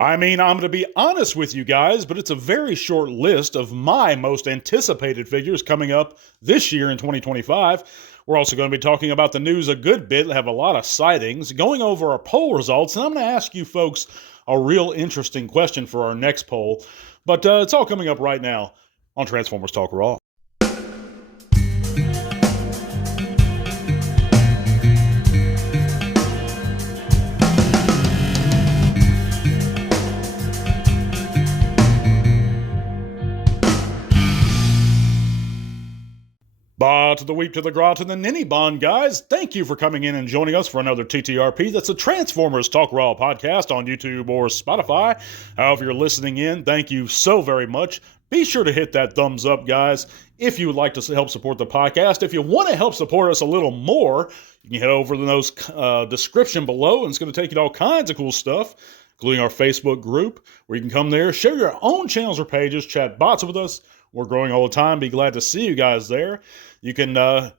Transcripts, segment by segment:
I mean, I'm going to be honest with you guys, but it's a very short list of my most anticipated figures coming up this year in 2025. We're also going to be talking about the news a good bit, have a lot of sightings, going over our poll results, and I'm going to ask you folks a real interesting question for our next poll. But it's all coming up right now on Transformers Talk Raw. Ba to the weep to the gra to the ninny bond, guys. Thank you for coming in and joining us for another TTRP. That's a Transformers Talk Raw podcast on YouTube or Spotify. However you're listening in, thank you so very much. Be sure to hit that thumbs up, guys, if you would like to help support the podcast. If you want to help support us a little more, you can head over to those description below, and it's going to take you to all kinds of cool stuff, including our Facebook group, where you can come there, share your own channels or pages, chat bots with us. We're growing all the time. Be glad to see you guys there. You can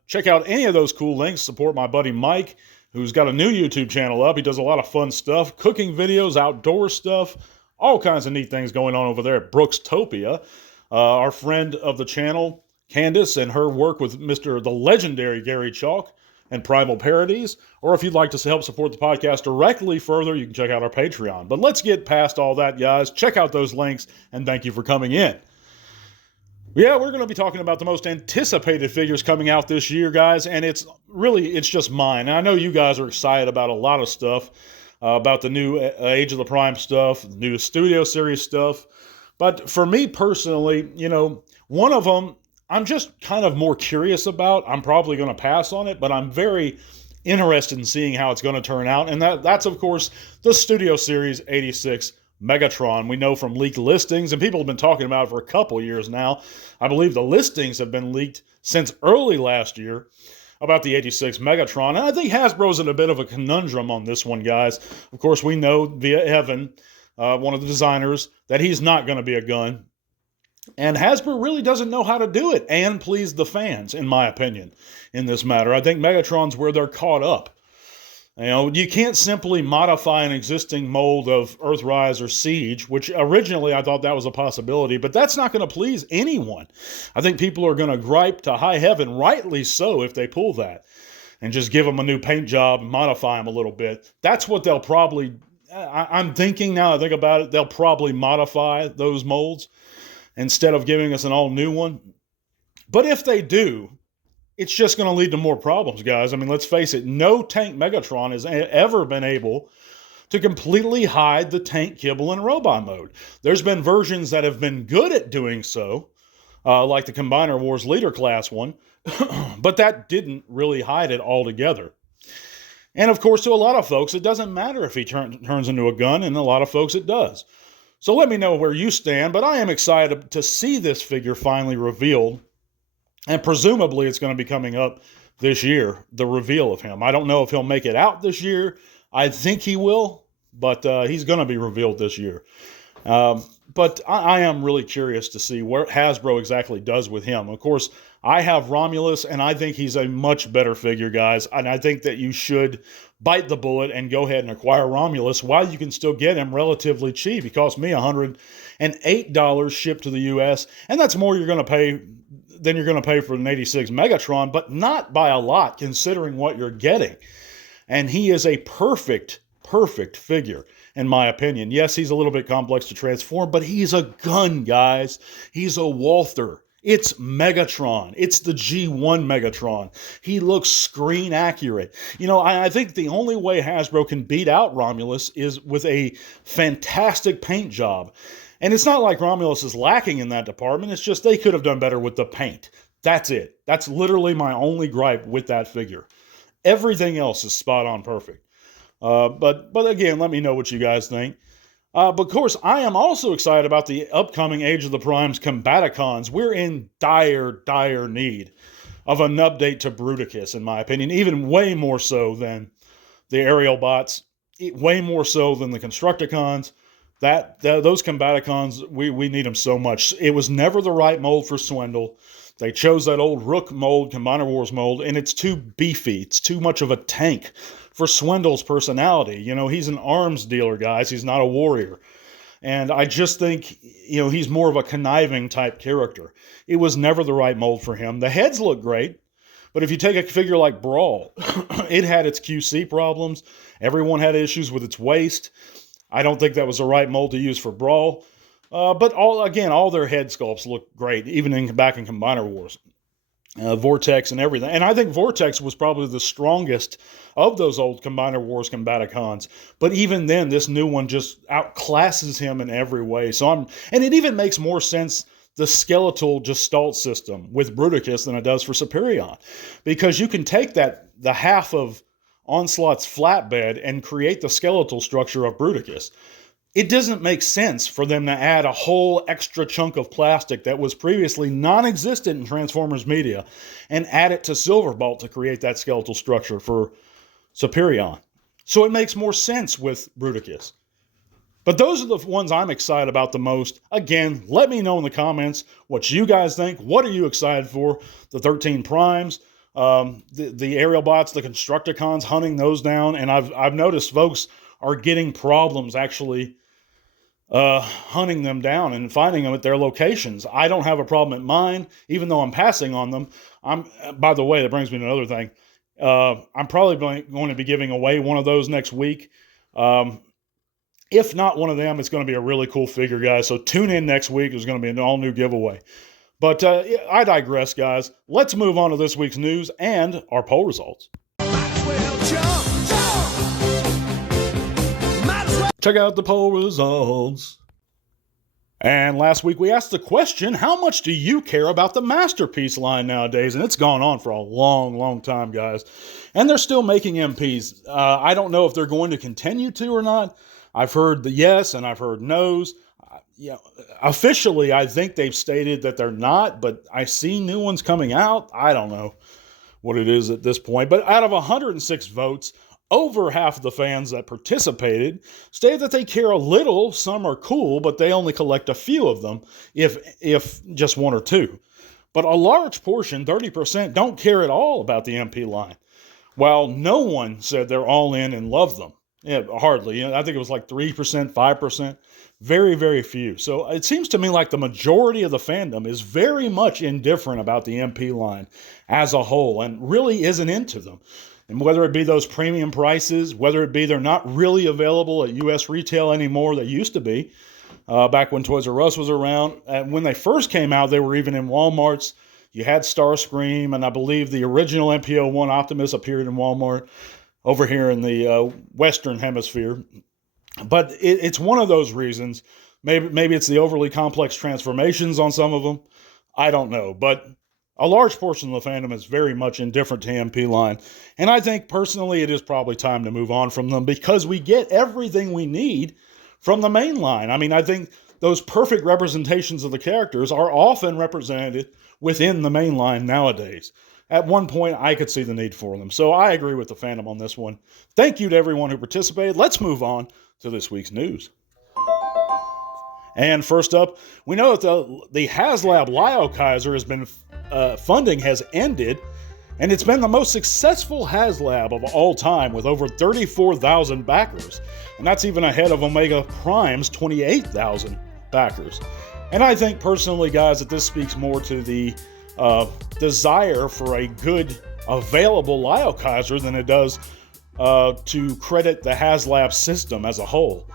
check out any of those cool links. Support my buddy Mike, who's got a new YouTube channel up. He does a lot of fun stuff, cooking videos, outdoor stuff, all kinds of neat things going on over there at Brookstopia. Our friend of the channel, Candice, and her work with the legendary Gary Chaulk and Primal Parodies. Or if you'd like to help support the podcast directly further, you can check out our Patreon. But let's get past all that, guys. Check out those links, and thank you for coming in. Yeah, we're going to be talking about the most anticipated figures coming out this year, guys, and it's just mine. And I know you guys are excited about a lot of stuff, about the new Age of the Prime stuff, the new Studio Series stuff. But for me personally, one of them I'm just kind of more curious about. I'm probably going to pass on it, but I'm very interested in seeing how it's going to turn out. And that's, of course, the Studio Series 86 Megatron. We know from leaked listings, and people have been talking about it for a couple years now. I believe the listings have been leaked since early last year about the 86 Megatron. And I think Hasbro's in a bit of a conundrum on this one, guys. Of course, we know via Evan, one of the designers, that he's not going to be a gun. And Hasbro really doesn't know how to do it and please the fans, in my opinion, in this matter. I think Megatron's where they're caught up. You can't simply modify an existing mold of Earthrise or Siege, which originally I thought that was a possibility, but that's not going to please anyone. I think people are going to gripe to high heaven, rightly so, if they pull that, and just give them a new paint job and modify them a little bit. That's what they'll probably, I'm thinking now I think about it, they'll probably modify those molds instead of giving us an all-new one. But if they do, it's just going to lead to more problems, guys. I mean, let's face it, no tank Megatron has ever been able to completely hide the tank, kibble, and robot mode. There's been versions that have been good at doing so, like the Combiner Wars Leader Class one, but that didn't really hide it altogether. And of course, to a lot of folks, it doesn't matter if he turns into a gun, and a lot of folks it does. So let me know where you stand, but I am excited to see this figure finally revealed. And presumably it's going to be coming up this year, the reveal of him. I don't know if he'll make it out this year. I think he will, but he's going to be revealed this year. But I am really curious to see what Hasbro exactly does with him. Of course, I have Romulus, and I think he's a much better figure, guys. And I think that you should bite the bullet and go ahead and acquire Romulus while you can still get him relatively cheap. He cost me $108 shipped to the U.S., and that's more you're going to pay than you're going to pay for an 86 Megatron, but not by a lot considering what you're getting. And he is a perfect figure, in my opinion. Yes, he's a little bit complex to transform, but he's a gun, guys. He's a Walther. It's Megatron. It's the G1 Megatron. He looks screen accurate. I think the only way Hasbro can beat out Romulus is with a fantastic paint job. And it's not like Romulus is lacking in that department. It's just they could have done better with the paint. That's it. That's literally my only gripe with that figure. Everything else is spot on perfect. But again, let me know what you guys think. But of course, I am also excited about the upcoming Age of the Primes Combaticons. We're in dire need of an update to Bruticus, in my opinion. Even way more so than the aerial bots. Way more so than the Constructicons. Those Combaticons, we need them so much. It was never the right mold for Swindle. They chose that old Rook mold, Combiner Wars mold, and it's too beefy. It's too much of a tank for Swindle's personality. He's an arms dealer, guys. He's not a warrior. And I just think, he's more of a conniving type character. It was never the right mold for him. The heads look great, but if you take a figure like Brawl, it had its QC problems. Everyone had issues with its waist. I don't think that was the right mold to use for Brawl. But all their head sculpts look great, even back in Combiner Wars. Vortex and everything. And I think Vortex was probably the strongest of those old Combiner Wars Combaticons. But even then, this new one just outclasses him in every way. And it even makes more sense, the skeletal gestalt system with Bruticus than it does for Superion. Because you can take the half of Onslaught's flatbed and create the skeletal structure of Bruticus. It doesn't make sense for them to add a whole extra chunk of plastic that was previously non-existent in Transformers media and add it to Silverbolt to create that skeletal structure for Superion. So it makes more sense with Bruticus. But those are the ones I'm excited about the most. Again, let me know in the comments what you guys think. What are you excited for? The 13 Primes, the aerial bots, the Constructicons, hunting those down. And I've noticed folks are getting problems actually hunting them down and finding them at their locations. I don't have a problem at mine, even though I'm passing on them. By the way, that brings me to another thing. I'm probably going to be giving away one of those next week. If not one of them, it's going to be a really cool figure, guys. So tune in next week. There's going to be an all-new giveaway. But I digress, guys. Let's move on to this week's news and our poll results. Check out the poll results. And last week we asked the question, how much do you care about the Masterpiece line nowadays? And it's gone on for a long, long time, guys. And they're still making MPs. I don't know if they're going to continue to or not. I've heard the yes and I've heard no's. Officially, I think they've stated that they're not, but I see new ones coming out. I don't know what it is at this point. But out of 106 votes, over half of the fans that participated stated that they care a little. Some are cool, but they only collect a few of them, if just one or two. But a large portion, 30%, don't care at all about the MP line. While no one said they're all in and love them. Yeah, hardly. I think it was like 3%, 5%. Very, very few. So it seems to me like the majority of the fandom is very much indifferent about the MP line as a whole and really isn't into them. And whether it be those premium prices, whether it be they're not really available at U.S. retail anymore, they used to be, back when Toys R Us was around. And when they first came out, they were even in Walmarts. You had Starscream, and I believe the original MPO-1 Optimus appeared in Walmart over here in the Western Hemisphere. But it's one of those reasons. Maybe it's the overly complex transformations on some of them. I don't know. But a large portion of the fandom is very much indifferent to MP line. And I think personally it is probably time to move on from them because we get everything we need from the main line. I mean, I think those perfect representations of the characters are often represented within the main line nowadays. At one point, I could see the need for them. So I agree with the fandom on this one. Thank you to everyone who participated. Let's move on to this week's news. And first up, we know that the HasLab Lyokaiser has been funding has ended, and it's been the most successful HasLab of all time with over 34,000 backers. And that's even ahead of Omega Prime's 28,000 backers. And I think personally, guys, that this speaks more to the desire for a good available Lyokaiser than it does to credit the HasLab system as a whole.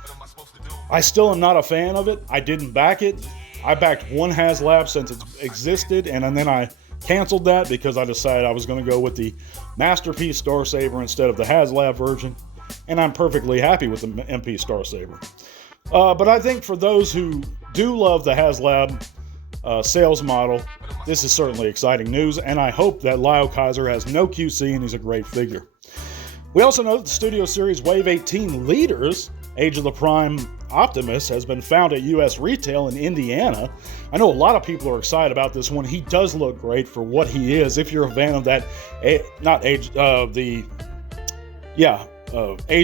I still am not a fan of it. I didn't back it. I backed one HasLab since it existed, and then I canceled that because I decided I was going to go with the Masterpiece Starsaber instead of the HasLab version, and I'm perfectly happy with the MP Starsaber. But I think for those who do love the HasLab sales model, this is certainly exciting news, and I hope that Lyokaiser has no QC and he's a great figure. We also know that the Studio Series Wave 18 Leaders Age of the Prime Optimus has been found at U.S. retail in Indiana. I know a lot of people are excited about this one. He does look great for what he is. If you're a fan of that, Age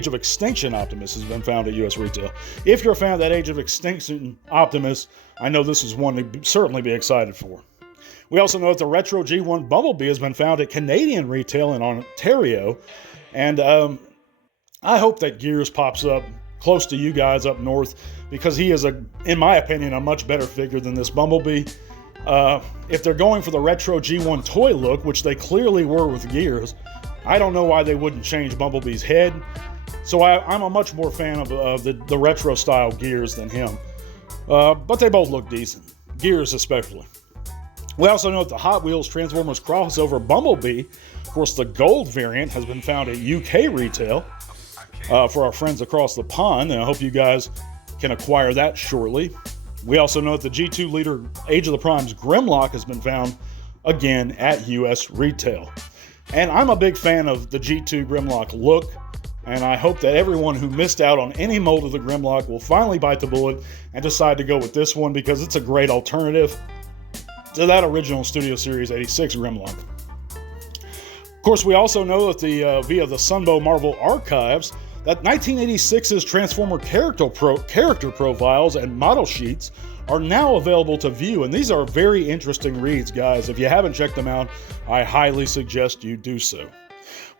of Extinction Optimus has been found at U.S. retail. If you're a fan of that Age of Extinction Optimus, I know this is one to certainly be excited for. We also know that the Retro G1 Bumblebee has been found at Canadian retail in Ontario. And I hope that Gears pops up close to you guys up north, because he is, in my opinion, a much better figure than this Bumblebee. If they're going for the retro G1 toy look, which they clearly were with Gears, I don't know why they wouldn't change Bumblebee's head. So I'm a much more fan of the retro style Gears than him. But they both look decent. Gears especially. We also know that the Hot Wheels Transformers crossover Bumblebee, of course the gold variant, has been found at UK retail for our friends across the pond, and I hope you guys can acquire that shortly. We also know that the G2 leader Age of the Prime's Grimlock has been found again at US retail. And I'm a big fan of the G2 Grimlock look, and I hope that everyone who missed out on any mold of the Grimlock will finally bite the bullet and decide to go with this one, because it's a great alternative to that original Studio Series 86 Grimlock. Of course, we also know that via the Sunbow Marvel Archives, that 1986's Transformer character profiles and model sheets are now available to view, and these are very interesting reads, guys. If you haven't checked them out, I highly suggest you do so.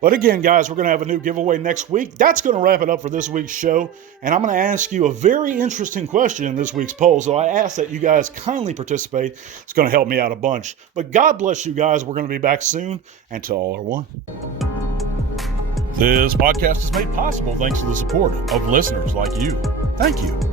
But again, guys, we're going to have a new giveaway next week. That's going to wrap it up for this week's show, and I'm going to ask you a very interesting question in this week's poll, so I ask that you guys kindly participate. It's going to help me out a bunch. But God bless you guys. We're going to be back soon, and to all are one. This podcast is made possible thanks to the support of listeners like you. Thank you.